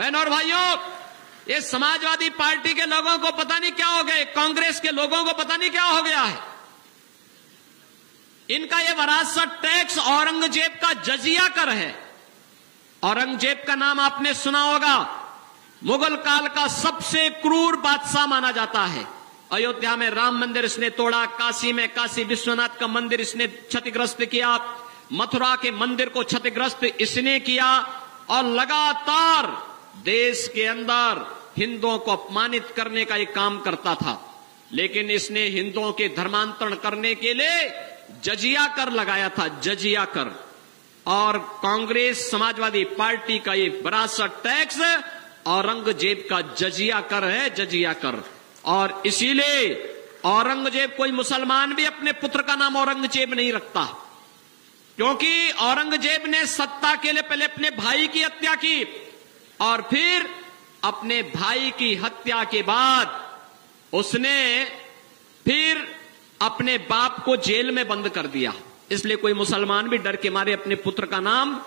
बहनों और भाइयों, ये समाजवादी पार्टी के लोगों को पता नहीं क्या हो गया, कांग्रेस के लोगों को पता नहीं क्या हो गया है। इनका ये वरासत टैक्स औरंगजेब का जजिया कर है। औरंगजेब का नाम आपने सुना होगा, मुगल काल का सबसे क्रूर बादशाह माना जाता है। अयोध्या में राम मंदिर इसने तोड़ा, काशी में काशी विश्वनाथ का मंदिर इसने क्षतिग्रस्त किया, मथुरा के मंदिर को क्षतिग्रस्त इसने किया और लगातार देश के अंदर हिंदुओं को अपमानित करने का एक काम करता था। लेकिन इसने हिंदुओं के धर्मांतरण करने के लिए जजिया कर लगाया था, जजिया कर। और कांग्रेस समाजवादी पार्टी का ये वरासत टैक्स औरंगजेब का जजिया कर है, जजिया कर। और इसीलिए औरंगजेब, कोई मुसलमान भी अपने पुत्र का नाम औरंगजेब नहीं रखता, क्योंकि औरंगजेब ने सत्ता के लिए पहले अपने भाई की हत्या की और फिर अपने भाई की हत्या के बाद उसने फिर अपने बाप को जेल में बंद कर दिया। इसलिए कोई मुसलमान भी डर के मारे अपने पुत्र का नाम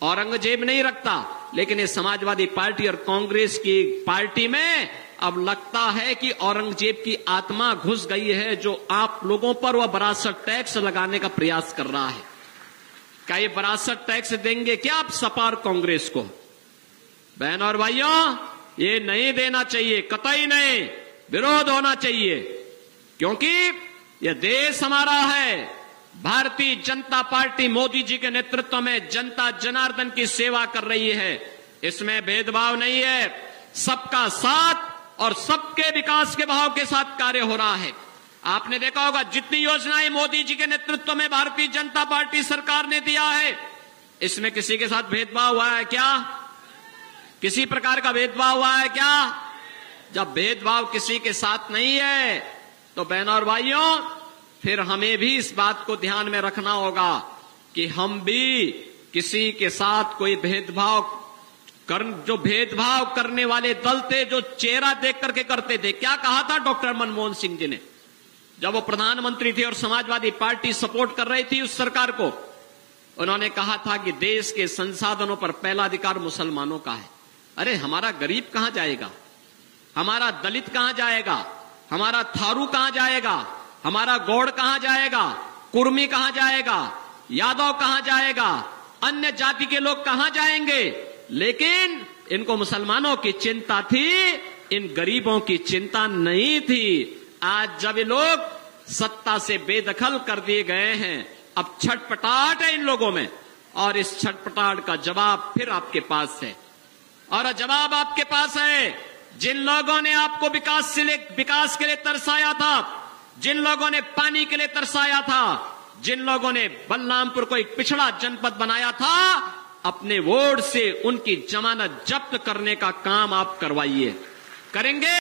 औरंगजेब नहीं रखता। लेकिन ये समाजवादी पार्टी और कांग्रेस की पार्टी में अब लगता है कि औरंगजेब की आत्मा घुस गई है, जो आप लोगों पर वह वरासत टैक्स लगाने का प्रयास कर रहा है। क्या ये वरासत टैक्स देंगे क्या आप सपा और कांग्रेस को? बहन और भाइयों, ये नहीं देना चाहिए, कतई नहीं, विरोध होना चाहिए, क्योंकि यह देश हमारा है। भारतीय जनता पार्टी मोदी जी के नेतृत्व में जनता जनार्दन की सेवा कर रही है। इसमें भेदभाव नहीं है, सबका साथ और सबके विकास के भाव के साथ कार्य हो रहा है। आपने देखा होगा जितनी योजनाएं मोदी जी के नेतृत्व में भारतीय जनता पार्टी सरकार ने दिया है, इसमें किसी के साथ भेदभाव हुआ है क्या? किसी प्रकार का भेदभाव हुआ है क्या? जब भेदभाव किसी के साथ नहीं है तो बहनों और भाइयों, फिर हमें भी इस बात को ध्यान में रखना होगा कि हम भी किसी के साथ कोई जो भेदभाव करने वाले दल थे, जो चेहरा देख करके करते थे। क्या कहा था डॉक्टर मनमोहन सिंह जी ने जब वो प्रधानमंत्री थे और समाजवादी पार्टी सपोर्ट कर रही थी उस सरकार को? उन्होंने कहा था कि देश के संसाधनों पर पहला अधिकार मुसलमानों का है। अरे हमारा गरीब कहां जाएगा? हमारा दलित कहां जाएगा? हमारा थारू कहां जाएगा? हमारा गौड़ कहां जाएगा? कुर्मी कहां जाएगा? यादव कहां जाएगा? अन्य जाति के लोग कहां जाएंगे? लेकिन इनको मुसलमानों की चिंता थी, इन गरीबों की चिंता नहीं थी। आज जब ये लोग सत्ता से बेदखल कर दिए गए हैं, अब छटपटाहट है इन लोगों में, और इस छटपटाहट का जवाब फिर आपके पास है। और जवाब आपके पास है, जिन लोगों ने आपको विकास के लिए तरसाया था, जिन लोगों ने पानी के लिए तरसाया था, जिन लोगों ने बलरामपुर को एक पिछड़ा जनपद बनाया था, अपने वोट से उनकी जमानत जब्त करने का काम आप करवाइए। करेंगे?